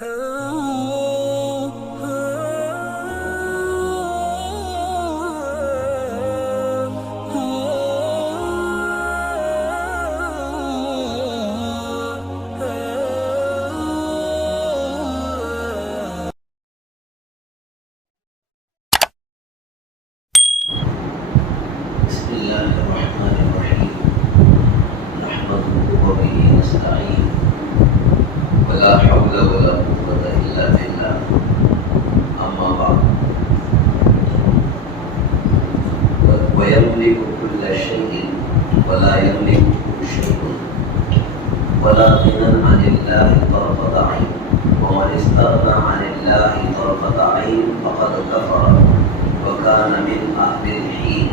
بسم الله الرحمن الرحيم نحمده وبه نستعين ولا حول ولا قوة إلا بالله أما بعد ويملك كل شيء ولا يملكه شيء ولا غنى عن الله طرفة عين ومن استغنى عن الله طرفة عين فقد كفر وكان من أهل الحين.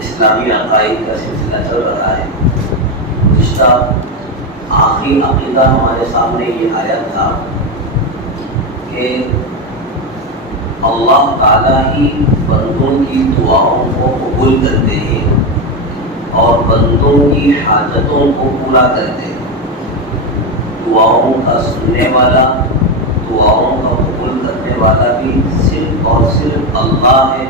اسلامی عقائد کا سلسلہ چل رہا ہے. گزشتہ آخری عقیدہ ہمارے سامنے یہ آیت تھا کہ اللہ تعالیٰ ہی بندوں کی دعاؤں کو قبول کرتے ہیں اور بندوں کی حاجتوں کو پورا کرتے ہیں. دعاؤں کا سننے والا، دعاؤں کا قبول کرنے والا بھی صرف اور صرف اللہ ہے،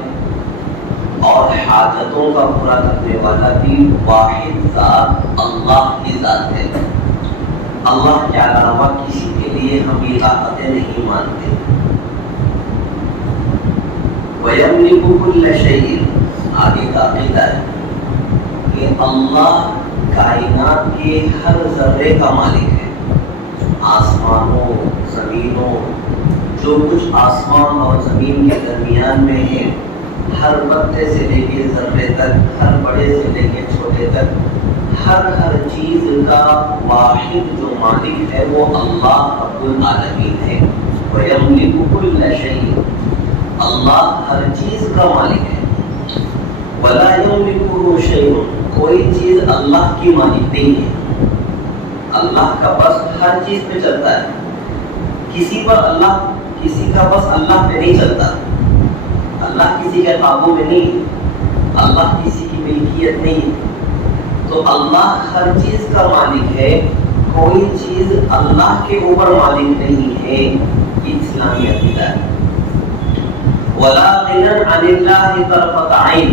اور حاجتوں کا پورا کرنے والا بھی واحد ذات اللہ کی ذات ہے. اللہ کے علاوہ کسی کے لیے ہم یہ طاقتیں نہیں مانتے. وَيَمْلِكُ كُلَّ شَيْءٍ، آگے کا عقیدہ ہے کہ اللہ کائنات کے ہر ذرے کا مالک ہے. آسمانوں، زمینوں، جو کچھ آسمان اور زمین کے درمیان میں ہے، ہر پتے سے لے کے ذرے تک، ہر بڑے سے لے کے چھوٹے تک، ہر چیز کا واحد جو مالک ہے وہ اللہ رب العالمین ہے. وَيَمْلِكُ كُلَّ شَيْءٍ، اللہ ہر چیز کا مالک ہے. وَلَا يَمْلِكُهُ شَيْءٌ، کوئی چیز اللہ کی مالک نہیں ہے. اللہ کا بس ہر چیز پہ چلتا ہے. کسی کا بس اللہ پہ نہیں چلتا. اللہ کسی کے قابو میں نہیں، اللہ کسی کی ملکیت نہیں. تو اللہ ہر چیز کا مالک ہے، کوئی چیز اللہ کے اوپر مالک نہیں ہے. یہ اسلامی عقیدہ ہے. وَلَا غِنًى عَنِ اللَّهِ طَرْفَةَ عَيْنٍ،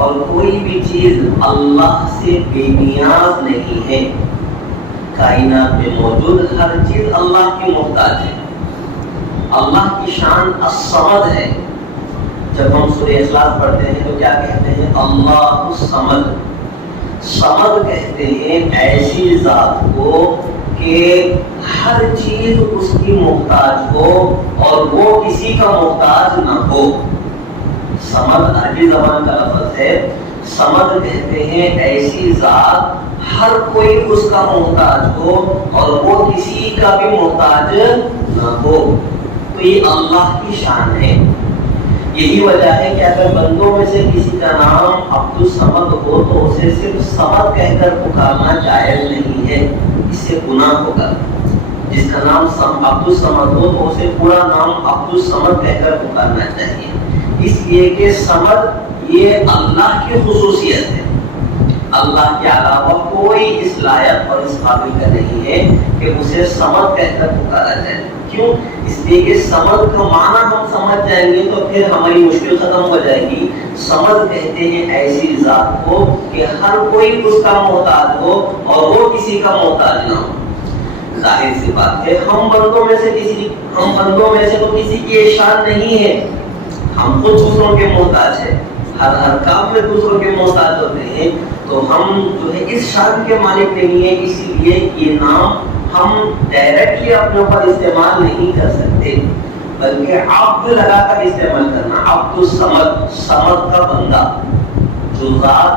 اور کوئی بھی چیز اللہ سے بے نیاز نہیں ہے. کائنات میں موجود ہر چیز اللہ کی محتاج ہے. اللہ کی شان الصمد ہے. جب ہم سورہ اخلاص پڑھتے ہیں تو کیا کہتے ہیں؟ اللہ الصمد. صمد کہتے ہیں ایسی ذات کو کہ ہر چیز اس کی محتاج ہو اور وہ کسی کا محتاج نہ ہو. صمد عربی زبان کا لفظ ہے. صمد کہتے ہیں ایسی ذات ہر کوئی اس کا محتاج ہو اور وہ کسی کا بھی محتاج نہ ہو. تو یہ اللہ کی شان ہے. یہی وجہ ہے کہ اگر بندوں میں سے کسی کا نام عبد الصمد ہو تو اسے صرف صمد کہہ کر پکارنا جائز نہیں ہے، اس سے گناہ ہوگا. جس کا نام عبد الصمد ہو تو اسے پورا نام عبد الصمد کہہ کر پکارنا چاہیے، اس لیے کہ صمد یہ اللہ کی خصوصیت ہے. اللہ کے علاوہ کوئی اس لائق اور اس قابل کا نہیں ہے کہ اسے صمد کہہ کر پکارا جائے. کیوں؟ اس لیے کہ صمد کا معنی ہم سمجھ جائیں گے تو پھر ہماری مشکل ختم ہو جائے گی. صمد کہتے ہیں ایسی ذات کو کہ ہر کوئی اس کا محتاج ہو اور وہ کسی کا محتاج نہ ہو. ظاہر سی بات ہے ہم بندوں میں سے تو کسی کی یہ شان نہیں ہے. ہم خود دوسروں کے محتاج ہیں، ہر کام میں دوسروں کے محتاج ہوتے ہیں. تو ہم جو ہے اس شان کے مالک نہیں ہیں، اسی لیے یہ نام ہم ڈائریکٹلی اپنے اوپر استعمال نہیں کر سکتے، بلکہ عبد لگا کر استعمال کرنا. عبد الصمد، صمد کا بندہ. جو ذات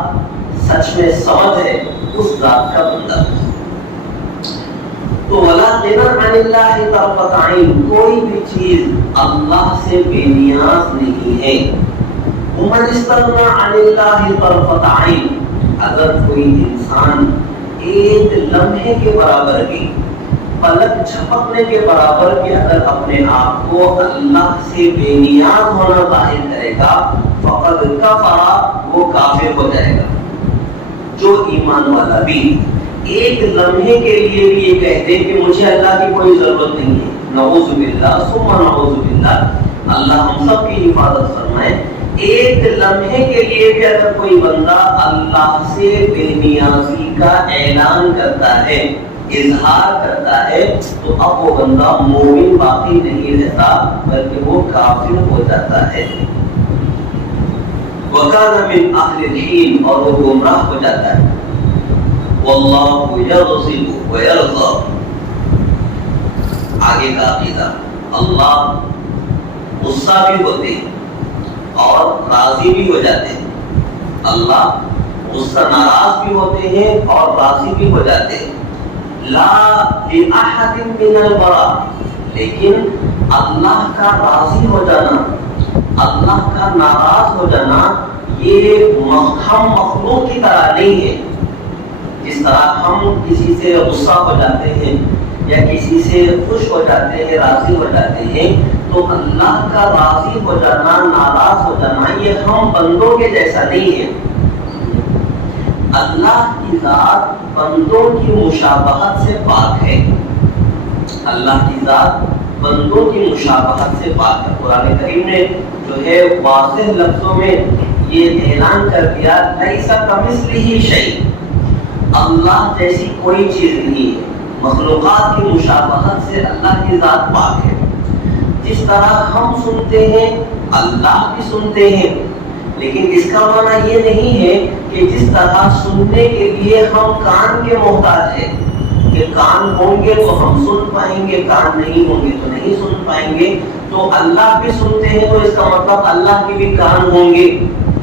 سچ میں صمد ہے اس ذات کا بندہ. تو وَلَا غِنًى عَنِ اللَّهِ طَرْفَةَ عَيْنٍ، کوئی بھی چیز اللہ سے بے نیاز نہیں ہے. وَمَنِ اسْتَغْنَىٰ عَنِ اللَّهِ طَرْفَةَ عَيْنٍ، اگر کوئی انسان ایک لمحے کے برابر بھی، پلک جھپکنے کے برابر بھی اگر اپنے آپ کو اللہ سے بے نیاز ہونا ظاہر کرے گا فقد کفر، وہ کافر ہو جائے گا. جو ایمان والا بھی ایک لمحے کے لیے بھی یہ کہتے ہیں کہ مجھے اللہ کی کوئی ضرورت نہیں ہے، نعوذ باللہ ثم نعوذ باللہ، اللہ ہم سب کی حفاظت فرمائے، ایک لمحے کے لیے بھی اگر کوئی بندہ اللہ سے بے نیازی کا اعلان کرتا ہے، اظہار کرتا ہے، تو اب وہ بندہ مومن باقی نہیں رہتا بلکہ وہ کافر ہو جاتا ہے، وَكَانَ مِنْ أَهْلِ الْحِيلِ، اور وہ گمراہ ہو جاتا ہے۔ وَاللَّهُ يَغْضِبُ وَيَرْضَى، آگے کا عقیدہ، اللہ غصہ بھی ہوتے ہیں اور راضی بھی ہو جاتے ہیں، اللہ غصہ ناراض بھی ہوتے ہیں اور راضی بھی ہو جاتے ہیں، لا لأحد من البراء، لیکن اللہ کا راضی ہو جانا، اللہ کا ناراض ہو جانا یہ ہم مخلوق کی طرح نہیں ہے۔ جس طرح ہم کسی سے غصہ ہو جاتے ہیں یا کسی سے خوش ہو جاتے ہیں، راضی ہو جاتے ہیں، تو اللہ کا راضی ہو جانا، ناراض ہو جانا یہ ہم بندوں کے جیسا نہیں ہے۔ اللہ کی ذات بندوں کی مشابہت سے پاک ہے، اللہ کی ذات بندوں کی مشابہت سے پاک ہے۔ قرآن کریم نے جو ہے واضح لفظوں میں یہ اعلان کر دیا، لیس کمثلہ شیء، اللہ جیسی کوئی چیز نہیں ہے، مخلوقات کی مشابہت سے اللہ کی ذات پاک ہے۔ جس طرح ہم سنتے ہیں اللہ بھی سنتے ہیں، لیکن اس کا معنی یہ نہیں ہے کہ جس طرح سننے کے لیے ہم کان کے محتاج ہیں کہ کان ہوں گے تو ہم سن پائیں گے، کان نہیں ہوں گے تو نہیں سن پائیں گے، تو اللہ بھی سنتے ہیں تو اس کا مطلب اللہ کے بھی کان ہوں گے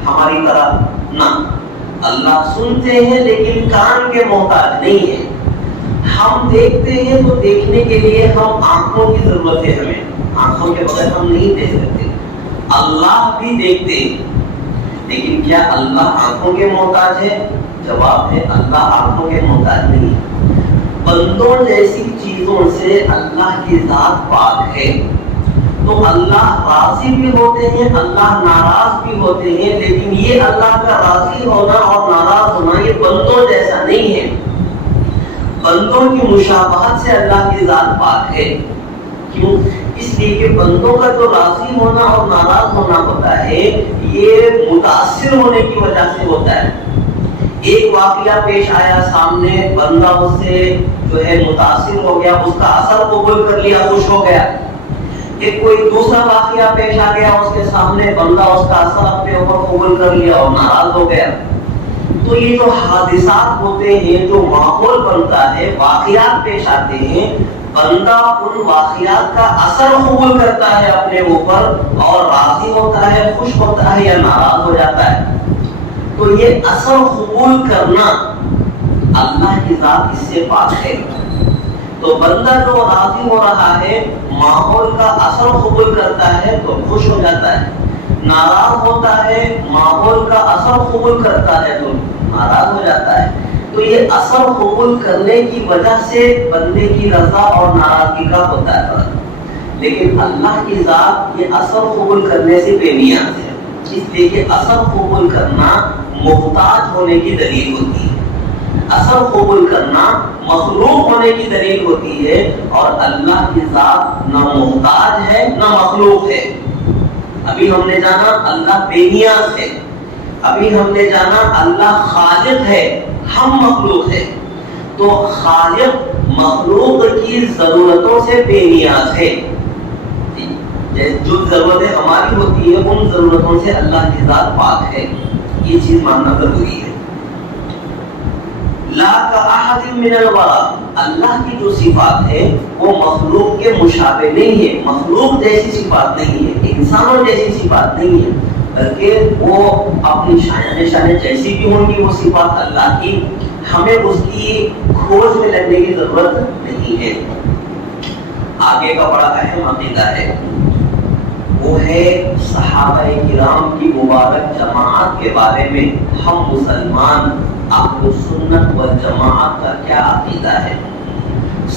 ہماری طرح؟ نہ، اللہ سنتے ہیں لیکن کان کے محتاج نہیں ہے۔ ہم دیکھتے ہیں تو دیکھنے کے لیے ہم آنکھوں کی ضرورت ہے، ہمیں آنکھوں کے بغیر ہم نہیں دیکھ سکتے۔ اللہ بھی دیکھتے ہیں لیکن کیا اللہ آنکھوں کے محتاج ہے؟ جواب ہے اللہ آنکھوں کے محتاج نہیں ہے۔ بندوں جیسی چیزوں سے اللہ کی ذات پاک ہے، تو اللہ راضی بھی ہوتے ہیں، اللہ ناراض بھی ہوتے ہیں، لیکن یہ اللہ کا راضی ہونا اور ناراض ہونا یہ بندوں جیسا نہیں ہے۔ بندوں کی مشابہت سے اللہ کی ذات پاک ہے۔ کیوں؟ اس لیے کہ بندوں کا جو راضی ہونا اور ناراض ہونا ہوتا ہے یہ متاثر ہونے کی وجہ سے ہوتا ہے۔ ایک واقعہ پیش آیا سامنے، بندہ اس سے جو ہے متاثر ہو گیا، اس کا اثر قبول کر لیا، خوش ہو گیا۔ ایک کوئی دوسرا واقعہ پیش آ گیا اس کے سامنے، بندہ اس کا اثر اپنے اوپر قبول کر لیا اور ناراض ہو گیا۔ تو یہ جو حادثات ہوتے ہیں، جو ماحول بنتا ہے، واقعات پیش آتے ہیں، بندہ ان واقعات کا اثر قبول کرتا ہے اپنے اوپر اور راضی ہوتا ہے، خوش ہوتا ہے یا ناراض ہو جاتا ہے۔ تو یہ اثر قبول کرنا اللہ کی ذات اس سے پاک ہے۔ تو بندہ جو راضی ہو رہا ہے، ماحول کا اثر قبول کرتا ہے تو خوش ہو جاتا ہے، ناراض ہوتا ہے، ماحول کا اثر قبول کرتا ہے تو ناراض ہو جاتا ہے۔ تو یہ اثر قبول کرنے کی وجہ سے بندے کی رضا اور ناراضگی کا ہوتا ہے فرق، لیکن اللہ کی ذات یہ اثر قبول کرنے سے بے نیاز ہے، اس لیے کہ اثر قبول کرنا محتاج ہونے کی دلیل ہوتی ہے، اثر قبول کرنا مخلوق ہونے کی دلیل ہوتی ہے، اور اللہ کی ذات نہ محتاج ہے نہ مخلوق ہے۔ ابھی ہم نے جانا اللہ بے نیاز ہے، ابھی ہم نے جانا اللہ خالق ہے، ہم مخلوق ہے۔ تو خالق مخلوق کی ضرورتوں سے بے نیاز ہے، جو ضرورتیں ہماری ہوتی ہے ان ضرورتوں سے اللہ کی ذات پاک ہے، یہ چیز ماننا ضروری ہے۔ لا کأحد من الورى، اللہ کی جو صفات ہے وہ مخلوق کے مشابہ نہیں ہے، مخلوق جیسی صفات نہیں ہے، انسانوں جیسی صفات نہیں ہے، بلکہ وہ اپنی شان جیسی بھی ہوں گی وہ صفات اللہ کی، ہمیں اس کی کھوج میں لگنے کی ضرورت نہیں ہے۔ آگے کا بڑا اہم عقیدہ ہے، وہ ہے صحابہ کرام کی مبارک جماعت کے بارے میں ہم مسلمان اہل سنت والجماعت کا کیا عقیدہ ہے۔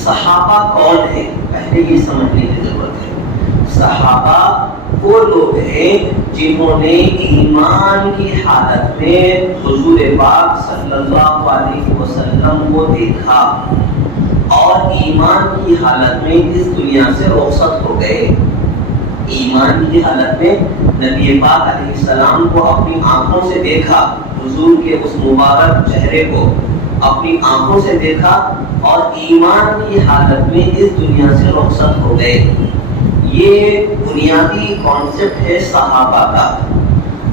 صحابہ کون ہے؟ پہلے یہ سمجھنے کی ضرورت ہے۔ صحابہ وہ لوگ ہیں جنہوں نے ایمان کی حالت میں حضور پاک صلی اللہ علیہ وسلم کو دیکھا اور ایمان کی حالت میں اس دنیا سے رخصت ہو گئے. ایمان کی حالت میں نبی پاک علیہ السلام کو اپنی آنکھوں سے دیکھا، حضور کے اس مبارک چہرے کو اپنی آنکھوں سے دیکھا اور ایمان کی حالت میں اس دنیا سے رخصت ہو گئے. یہ بنیادی کانسیپٹ ہے صحابہ کا.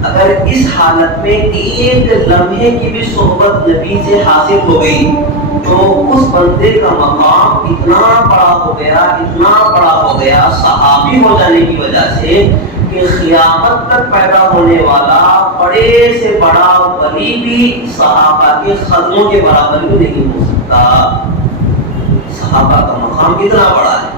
اگر اس حالت میں ایک لمحے کی بھی صحبت نبی سے حاصل ہو گئی تو اس بندے کا مقام اتنا بڑا ہو گیا صحابی ہو جانے کی وجہ سے کہ قیامت تک پیدا ہونے والا بڑے سے بڑا ولی بھی صحابہ کے قدموں کے برابر بھی نہیں ہو سکتا. صحابہ کا مقام اتنا بڑا ہے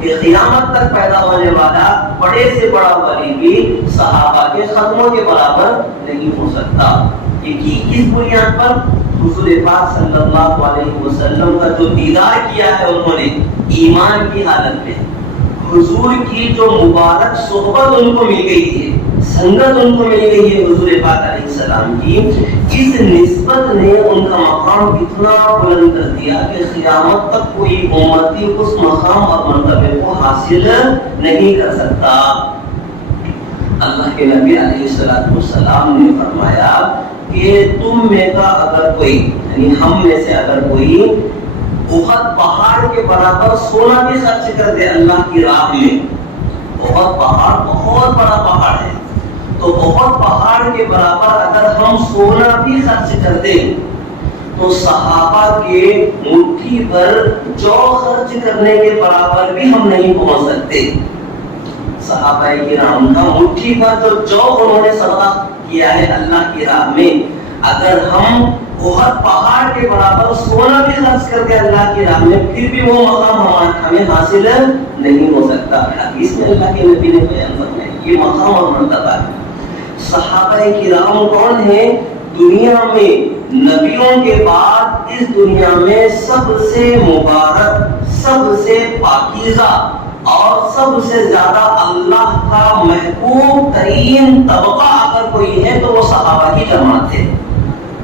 کہ قیامت تک پیدا ہونے والا بڑے سے بڑا ولی بھی صحابہ کے قدموں کے برابر نہیں ہو سکتا. یہ کس بنیاد پر؟ حضور پاک صلی اللہ علیہ وسلم کا جو دیدار کیا ہے انہوں نے ایمان کی حالت میں، حضور کی جو مبارک صحبت ان کو مل گئی ہے، سنگت ان کو مل گئی ہے حضور پاک علیہ السلام کی، اس نسبت نے ان کا مقام اتنا بلند کر دیا کہ قیامت تک کوئی امتی اس مقام اور مرتبے کو حاصل نہیں کر سکتا. اللہ کے نبی علیہ السلام نے فرمایا کہ تم میں کا اگر کوئی، یعنی ہم میں سے اگر کوئی احد پہاڑ کے برابر سونا بھی خرچ کر دے اللہ کی راہ میں، احد پہاڑ بہت بڑا پہاڑ ہے، تو احد پہاڑ کے برابر اگر ہم سونا بھی خرچ کر دیں تو صحابہ کے مٹھی پر جو خرچ کرنے کے برابر بھی ہم نہیں پہنچ سکتے. صحابہ کرام کا مٹھی پر جو انہوں نے صدقہ کیا ہے اللہ کی راہ میں، اگر ہم احد پہاڑ کے برابر سونا بھی خرچ کر کے اللہ کی راہ میں، پھر بھی وہ مقام ہمیں حاصل نہیں ہو سکتا. حدیث میں اللہ کے نبی نے بیان فرمایا یہ مقام اور مرتبہ ہے. صحابہ کرام کون ہیں؟ دنیا میں نبیوں کے بعد اس دنیا میں سب سے مبارک، سب سے پاکیزہ اور سب سے زیادہ اللہ کا محبوب ترین طبقہ اگر کوئی ہے تو وہ صحابہ کی جماعت ہے.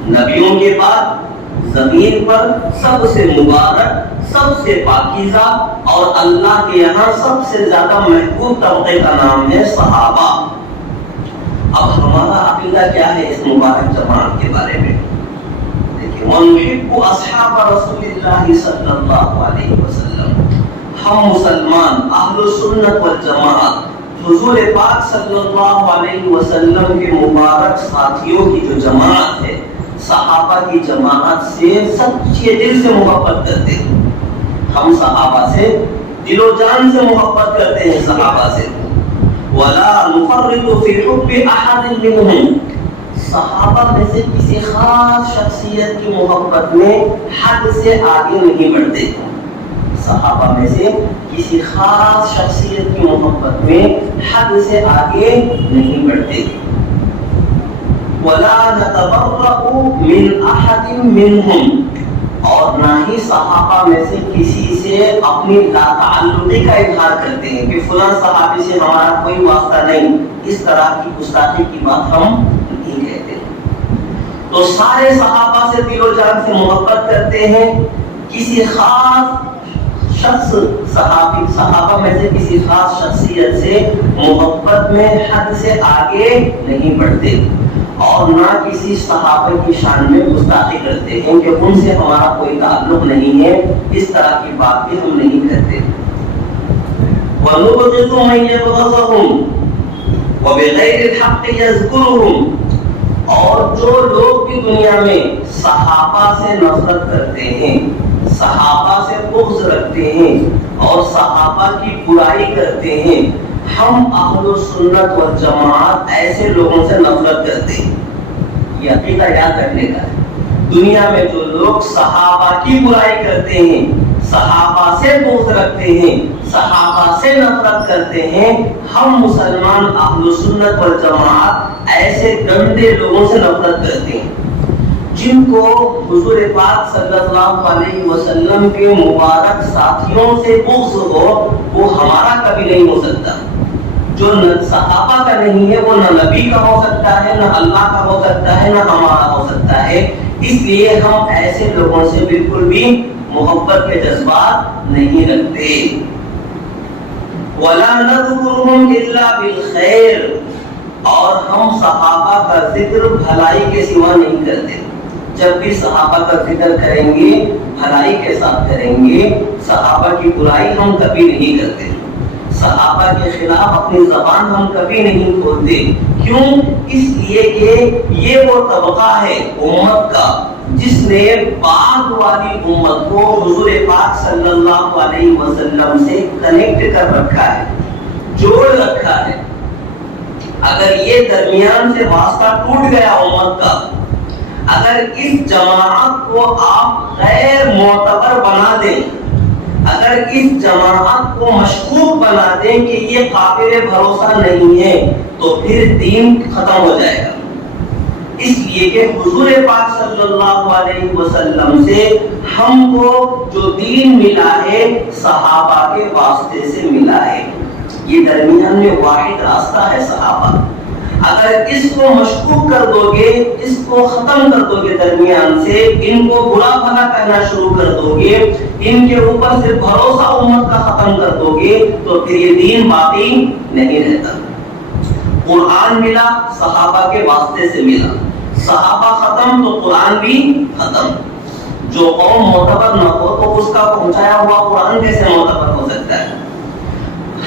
نبیوں کے بعد زمین پر سب سے مبارک، سب سے پاکیزہ اور اللہ کے یہاں سب سے زیادہ محبوب طبقے کا نام ہے صحابہ. اب ہمارا عقیدہ کیا ہے اس مبارک جماعت کے بارے میں؟ دیکھیں، وَنُحِبُّ أَصْحَابَ رَسُولِ اللَّهِ صلی اللہ علیہ وسلم، ہم مسلمان اہل سنت والجماعت حضور پاک صلی اللہ علیہ وسلم کے مبارک ساتھیوں کی جو جماعت ہے، صحابہ کی جماعت سے سچے دل سے محبت کرتے ہیں. ہم صحابہ سے دل و جان سے محبت کرتے ہیں صحابہ سے. وَلَا نُفَرِّطُ فِي حُبِّ أَحَدٍ مِّنْهُمْ، صحابہ میں سے کسی خاص شخصیت کی محبت میں حد سے آگے نہیں بڑھتے. صحابہ میں سے کسی خاص شخصیت کی محبت میں حد سے آگے نہیں بڑھتے. وَلَا نَتَبَرَّأُ مِنْ أَحَدٍ مِّنْهُمْ، اور نہ ہی صحابہ میں سے کسی سے اپنی لا تعلقی کا اظہار کرتے ہیں کہ فلاں صحابی سے ہمارا کوئی واسطہ نہیں، اس طرح کی گستاخی کی بات ہم نہیں کہتے. تو سارے صحابہ سے دل و جان سے محبت کرتے ہیں. کسی خاص شخص صحابہ میں سے کسی خاص شخصیت سے محبت میں حد سے آگے نہیں بڑھتے اور نہ کسی صحابہ کی شان میں گستاخی کرتے ہیں کہ ان سے ہمارا کوئی تعلق نہیں ہے، اس طرح کی بات بھی ہم نہیں کرتے. وَنُبْغِضُ مَن يَبْغَضُهُمْ وَبِغَيْرِ الْحَقِّ يَذْكُرُهُمْ، اور جو لوگ بھی دنیا میں صحابہ سے نفرت کرتے ہیں، صحابہ سے بغض رکھتے ہیں اور صحابہ کی برائی کرتے ہیں، ہم اہل سنت والجماعت ایسے لوگوں سے نفرت کرتے ہیں. یہ عقیدہ یاد رکھنے کا ہے. دنیا میں جو لوگ صحابہ کی برائی کرتے ہیں، صحابہ سے بغض رکھتے ہیں، صحابہ سے نفرت کرتے ہیں، ہم مسلمان اہل سنت والجماعت ایسے گندے لوگوں سے نفرت کرتے ہیں جن کو حضور پاک صلی اللہ علیہ وسلم کے مبارک ساتھیوں سے بغض ہو. وہ ہمارا کبھی نہیں ہو سکتا. جو صحابہ کا نہیں ہے وہ نہ نبی کا ہو سکتا ہے، نہ اللہ کا ہو سکتا ہے، نہ ہمارا ہو سکتا ہے. اس لیے ہم ایسے لوگوں سے بالکل بھی محبت کے جذبات نہیں رکھتے. وَلَا نَذْكُرُهُمْ إِلَّا بِالْخَيْرِ، اور ہم صحابہ کا ذکر بھلائی کے سوا نہیں کرتے. جب بھی صحابہ کا ذکر کریں گے بھلائی کے ساتھ کریں گے، صحابہ کی برائی ہم کبھی نہیں کرتے. صحابہ کے خلاف اپنی زبان ہم کبھی نہیں کھولتے. کیوں؟ اس لیے کہ یہ وہ طبقہ ہے امت کا جس نے بعد والی امت کو حضور پاک صلی اللہ علیہ وسلم سے کنیکٹ کر رکھا ہے، جوڑ رکھا ہے. اگر یہ درمیان سے واسطہ ٹوٹ گیا امت کا، اگر اس جماعت کو آپ غیر معتبر بنا دیں، اگر اس جماعت کو مشکوک بنا دیں کہ یہ قابل بھروسہ نہیں ہے، تو پھر دین ختم ہو جائے گا. اس لیے کہ حضور پاک صلی اللہ علیہ وسلم سے ہم کو جو دین ملا ہے صحابہ کے واسطے سے ملا ہے. یہ درمیان میں واحد راستہ ہے صحابہ. اگر اس کو مشکوک کر دو گے، اس کو ختم کر دو گے درمیان سے، ان کو برا بھلا کہنا شروع کر دو گے، ان کے اوپر سے بھروسہ امت کا ختم کر دو گے، تو پھر یہ دین باقی نہیں رہتا. قرآن ملا صحابہ کے واسطے سے ملا، صحابہ ختم تو قرآن بھی ختم. جو قوم معتبر نہ ہو تو اس کا پہنچایا ہوا قرآن کیسے معتبر ہو سکتا ہے؟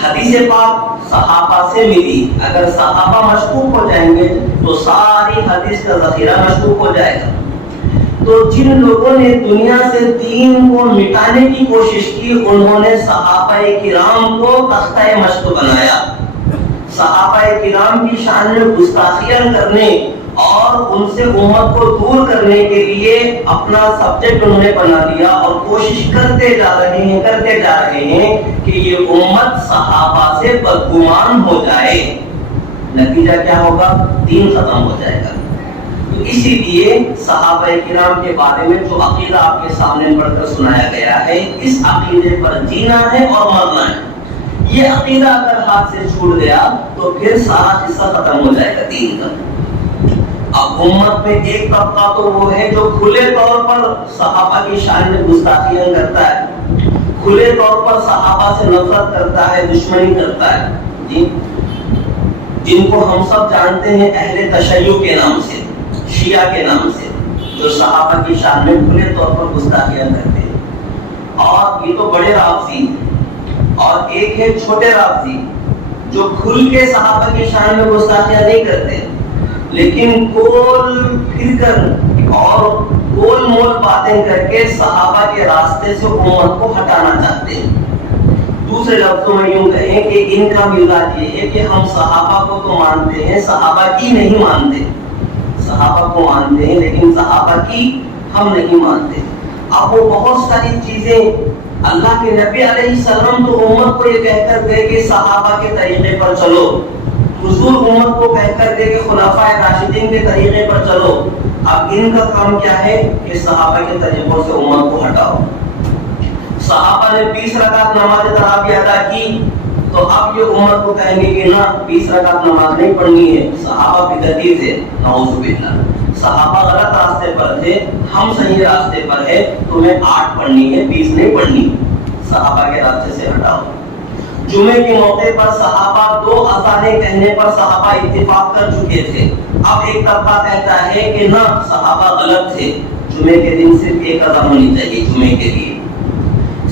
حدیث پاک صحابہ سے ملی، اگر صحابہ مشکوک ہو جائیں گے تو ساری حدیث کا ذخیرہ مشکوک ہو جائے گا. تو جن لوگوں نے دنیا سے دین کو مٹانے کی کوشش کی، انہوں نے صحابہ کرام کو تختہ مشق بنایا. صحابہ کرام کی شان میں گستاخیاں کرنے اور ان سے امت کو دور کرنے کے لیے اپنا سبجیکٹ انہوں نے بنا لیا، اور کوشش کرتے جا رہے ہیں کہ یہ امت صحابہ سے بدگمان ہو جائے. نتیجہ کیا ہوگا؟ دین ختم ہو جائے گا. تو اسی لیے صحابہ کرام کے بارے میں جو عقیدہ آپ کے سامنے پڑھ کر سنایا گیا ہے، اس عقیدے پر جینا ہے اور مرنا ہے. یہ عقیدہ اگر ہاتھ سے چھوٹ گیا تو پھر سارا قصہ ختم ہو جائے گا دین کا. اب امت میں ایک طبقہ تو وہ ہے جو کھلے طور پر صحابہ کی شان میں گستاخیاں کرتا ہے، کھلے طور پر صحابہ سے نفرت کرتا ہے، دشمنی کرتا ہے، جی، جن کو ہم سب جانتے ہیں اہل تشیع کے نام سے، شیعہ کے نام سے، جو صحابہ کی شان میں کھلے طور پر گستاخیاں کرتے ہیں. اور یہ تو بڑے رافضی، اور ایک ہے چھوٹے رافضی جو کھل کے صحابہ کی شان میں گستاخیاں نہیں کرتے، لیکن کول پھر کر اور گول مول باتیں کر کے صحابہ کے راستے سے امت کو ہٹانا چاہتے ہیں. دوسرے لفظوں میں یوں کہیں کہ ان کا مزاج یہ ہے کہ ہم صحابہ کو تو مانتے ہیں، صحابہ کی نہیں مانتے. صحابہ کو مانتے ہیں لیکن صحابہ کی ہم نہیں مانتے. اب وہ بہت ساری چیزیں، اللہ کے نبی علیہ السلام تو امت کو یہ کہہ کر گئے کہ صحابہ کے طریقے پر چلو، حضور امت کو کہہ کر دے کہ خلفائے راشدین کے طریقے پر چلو. اب ان کا کام کیا ہے کہ صحابہ کے طریقوں سے امت کو ہٹاؤ. صحابہ نے 20 رکعت نماز تراویح ادا کی، تو اب یہ امت کو کہیں گے کہ نہ 20 رکعت نماز نہیں پڑھنی ہے، صحابہ بدعتی تھے، نعوذ باللہ، صحابہ غلط راستے پر تھے، ہم صحیح راستے پر ہے، تمہیں 8 پڑھنی ہے، 20 نہیں پڑھنی. صحابہ کے راستے سے ہٹاؤ. جمعے کے موقع پر صحابہ 2 اذانیں کہنے پر صحابہ اتفاق کر چکے تھے. اب ایک طبقہ کہتا ہے کہ نہ صحابہ غلط تھے، جمعے کے دن صرف 1 اذان ہونی چاہیے جمعے کے لیے.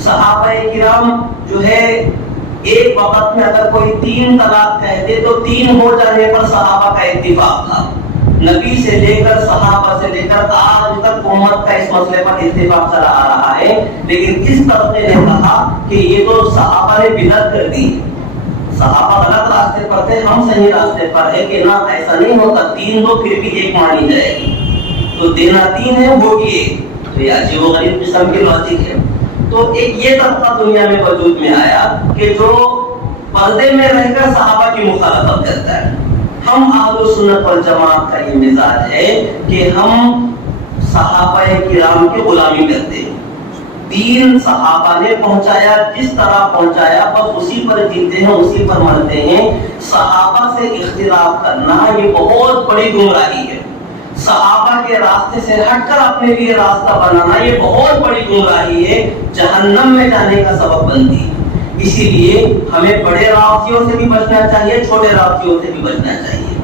صحابہ کرام جو ہے ایک وقت میں اگر کوئی 3 طلاق کہہ دے تو 3 ہو جانے پر صحابہ کا اتفاق تھا. نبی سے لے کر صحابہ سے لے کر آج تک امت کا اس مسئلے پر اتفاق چلا آ رہا ہے. لیکن اس طبقے نے کہا کہ یہ تو صحابہ نے بدعت کر دی، صحابہ غلط راستے پر تھے، ہم صحیح راستے پر ہے، کہ نہ ایسا نہیں ہوتا، 3 تو پھر بھی 1 مانی جائے گی، تو دینا 3 ہے ہوگی 1. تو یہ عجیب و غریب قسم کی لاجک ہے. تو ایک یہ طبقہ دنیا میں وجود میں آیا کہ جو پردے میں رہ کر صحابہ کی مخالفت کرتا ہے. ہم اہل سنت والجماعت کا یہ مزاج ہے کہ ہم صحابہ کرام کی غلامی کرتے ہیں. دین صحابہ نے پہنچایا، جس طرح پہنچایا بس اسی پر جیتے ہیں، اسی پر مرتے ہیں۔ صحابہ سے اختلاف کرنا یہ بہت بڑی گمراہی ہے، صحابہ کے راستے سے ہٹ کر اپنے لیے راستہ بنانا یہ بہت بڑی گمراہی ہے، جہنم میں جانے کا سبب بنتی ہے۔ اسی لیے ہمیں بڑے راستوں سے بھی بچنا چاہیے، چھوٹے راستوں سے بھی بچنا چاہیے،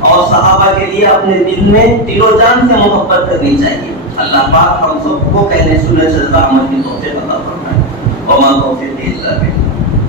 اور صحابہ کے لیے اپنے دل میں دل و جان سے محبت کرنی چاہیے۔ اللہ پاک ہم سب کو کہنے سننے سے عمل کی توفیق عطا فرمائے۔ وما توفیقی الا باللہ۔